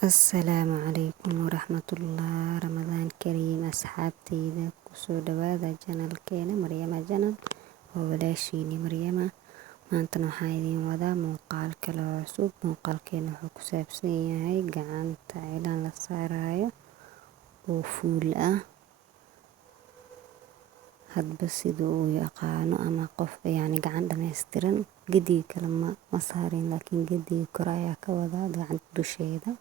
السلام عليكم ورحمة الله. رمضان كريم أصحابتيda kusoo dhawaada janalkeena Maryama Janal oo walaashiini Maryama. Maantana waxaan idiin wadaa muuqaal kale oo cusub. Muuqaalkeena wuxuu ku saabsan yahay gacanta cilaan la saarayo oo fuul ah, hadba sida uu yaqaano ama qof gacan dhameystiran. Gediga kale ma saarin, laakiin gediga kore ayaa ka wadaa gacanta dusheeda.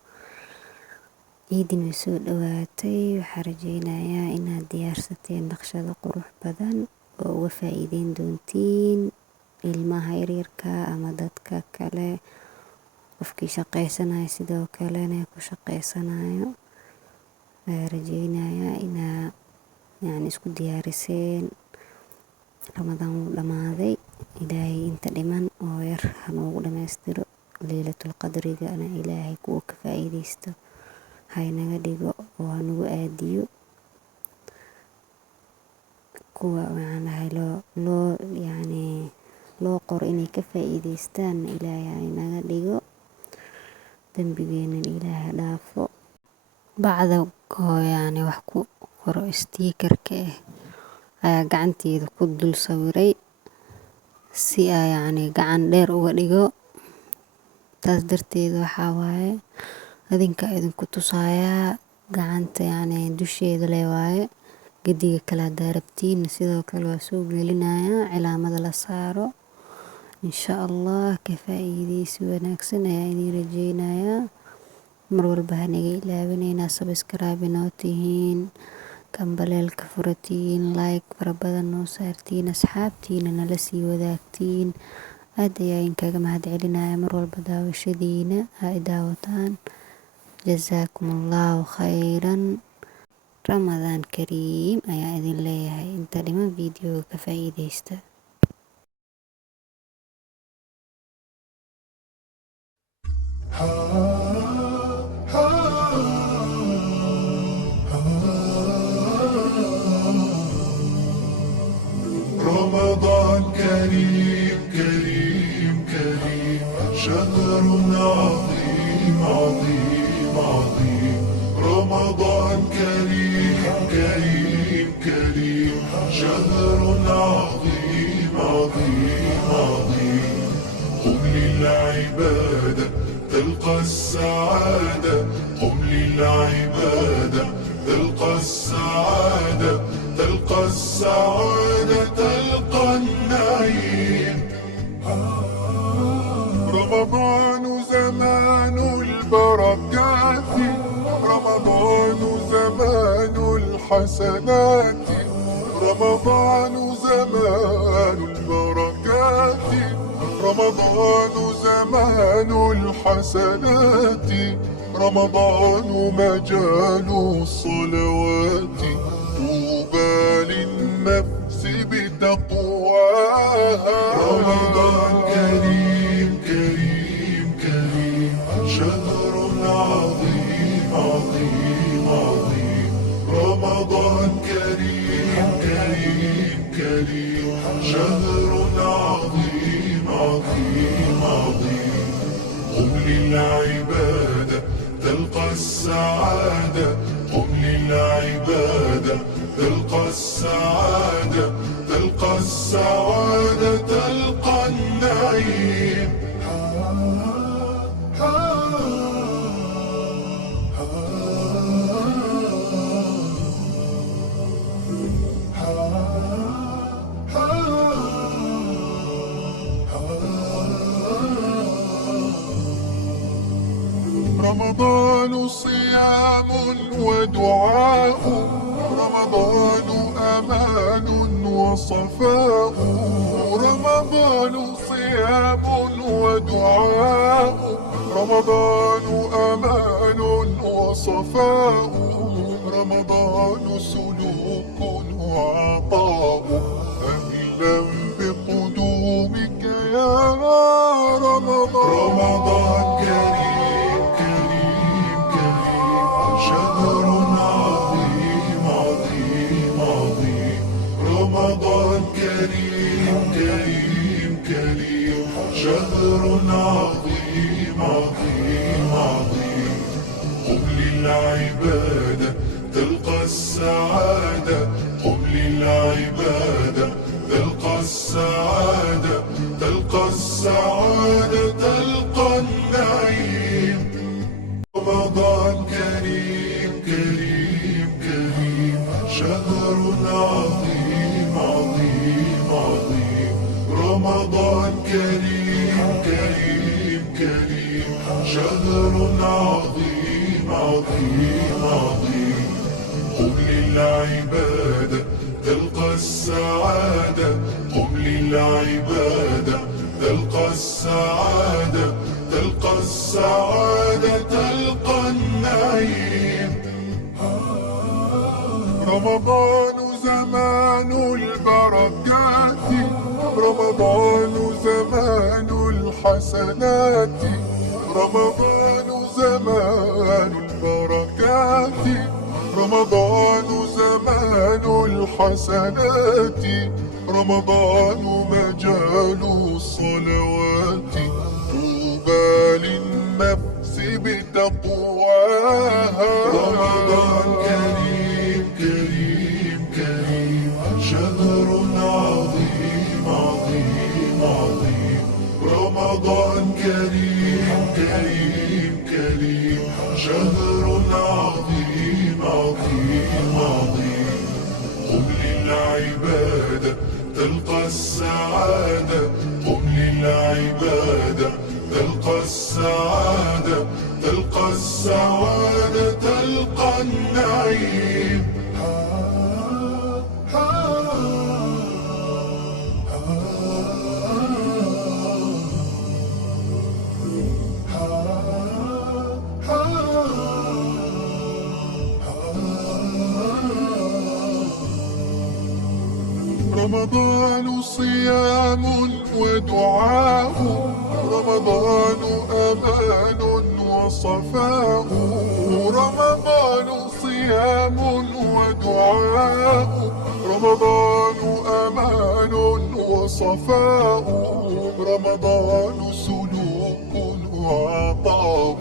ciidin way soo dhawaatay. Waxaan rajeynayaa inaad diyaarsateen naqshado qurux badan oo uga faa'iideyn doontiin ilmaha yaryarka ama dadka kale. Qofkii shaqeysanayo sidoo kalena ku shaqeysanayo. Waxaan rajeynayaa inaad isku diyaariseen. Ramadaan wuu dhamaaday. Ilaahay inta dhiman oo yar ha noogu dhameystiro. Laylatul qadrigana Ilaahay kuwa ka faa'iideysto haynaga dhigo oo hanugu aadiyo. Kuwa loo qoro inay ka faa'iideystaan Ilaahay haynaga dhigo. Dambigeena Ilaahay dhaafo. Bacda wax ku qoro stiikarka ayaa gacanteeda ku dul sawiray si ay gacan dheer uga dhigo. Taas darteed waxaa waaye adinka idinku tusaaya gacanta dusheeda le waaye. Gediga kale hadaa rabtiin sidoo kale waa soo gelinayaa cilaamada la saaro. Insha Allah ka faa'iideysi wanaagsan ayaa idin rajeynayaa. Mar walba hanaga ilaawinayna subscribe inoo tihiin, kambaleelka furatiin, like fara badan noo saartiin, asxaabtiina nala sii wadaagtiin. aad ayaan kaga mahadcelinayaa mar walba daawashadiina ay daawataan. Jazakumullahu khayran. Ramadaan kariim ayaa idin leeyahay. Inta dhiman video ka faa'iideysta. رمضان كريم كريم كريم شهر عظيم عظيم عظيم. رمضان كريم كريم كريم شهر عظيم عظيم عظيم. قم للعبادة تلقى السعادة، قم للعبادة تلقى السعادة، تلقى السعادة تلقى النعيم. رمضان زمان البركات، رمضان زمان الحسنات، رمضان زمان البركات، رمضان زمان الحسنات، رمضان مجال الصلوات. طوبى للنفس بتقواها. رمضان كريم كريم كريم شهر عظيم عظيم عظيم. رمضان كريم كريم كريم شهر عظيم عظيم عظيم. قم للعبادة تلقى السعادة، قم للعبادة تلقى السعادة، تلقى السعادة تلقى النعيم. رمضان صيام ودعاء، رمضان أمان وصفاء، رمضان صيام ودعاء، رمضان أمان وصفاء، رمضان سلوك وعطاء. أهلا بقدومك يا رمضان. رمضان كريم كريم كريم شهر عظيم عظيم عظيم. رمضان كريم كريم كريم شهر عظيم عظيم عظيم. قم للعبادة تلقى السعادة، قم للعبادة تلقى السعادة، تلقى السعادة تلقى النعيم. رمضان كريم كريم كريم، شهر عظيم عظيم عظيم. رمضان كريم كريم كريم، شهر عظيم عظيم عظيم. قم للعبادة تلقى السعادة، قم للعبادة تلقى السعادة، تلقى السعادة تلقى النعيم. رمضان زمان البركات، رمضان زمان الحسنات، رمضان زمان البركات، رمضان زمان الحسنات، رمضان مجال الصلوات. طوبى للنفس بتقواها. رمضان كريم كريم كريم، شهر عظيم عظيم عظيم. رمضان كريم كريم كريم، شهر عظيم عظيم عظيم. قم للعبادة تلقى السعادة، قم للعبادة تلقى السعادة، تلقى السعادة تلقى النعيم. رمضان صيام ودعاء، رمضان أمان وصفاء، رمضان صيام ودعاء، رمضان أمان وصفاء، رمضان سلوك وعطاء.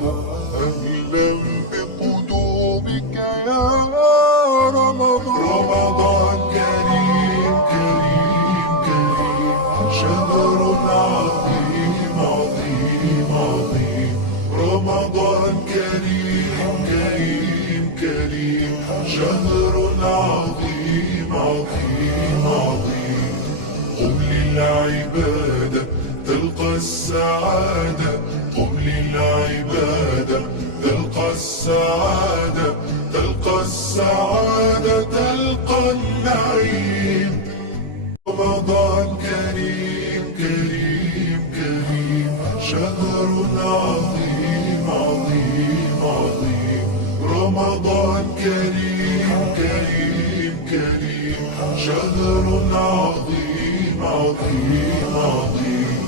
أهلا بقدومك يا رمضان. رمضان كريم كريم كريم، شهر عظيم عظيم عظيم. رمضان كريم كريم كريم، شهر عظيم عظيم عظيم. قم للعبادة تلقى السعادة، قم للعبادة تلقى السعادة، تلقى السعادة تلقى النعيم. رمضان كريم كريم كريم، شهر عظيم عظيم عظيم. رمضان كريم كريم كريم، شهر عظيم عظيم عظيم.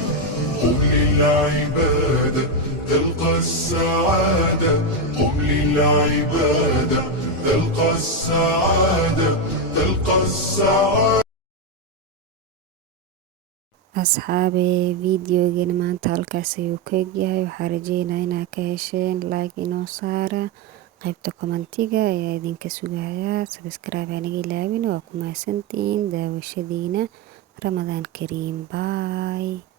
قم للعبادة تلقى السعادة، قم للعبادة تلقى السعادة، تلقى السعادة. asxaabe videogeena maanta halkaas ayuu ka egyahay. waxaa rajeynaa inaad ka hesheen. like inoo saara, qaybta kommentiga ayaa idinka sugayaa. subscribe anaga ilaawin. waa ku mahadsantihiin daawashadiina. ramadaan kariim. bye.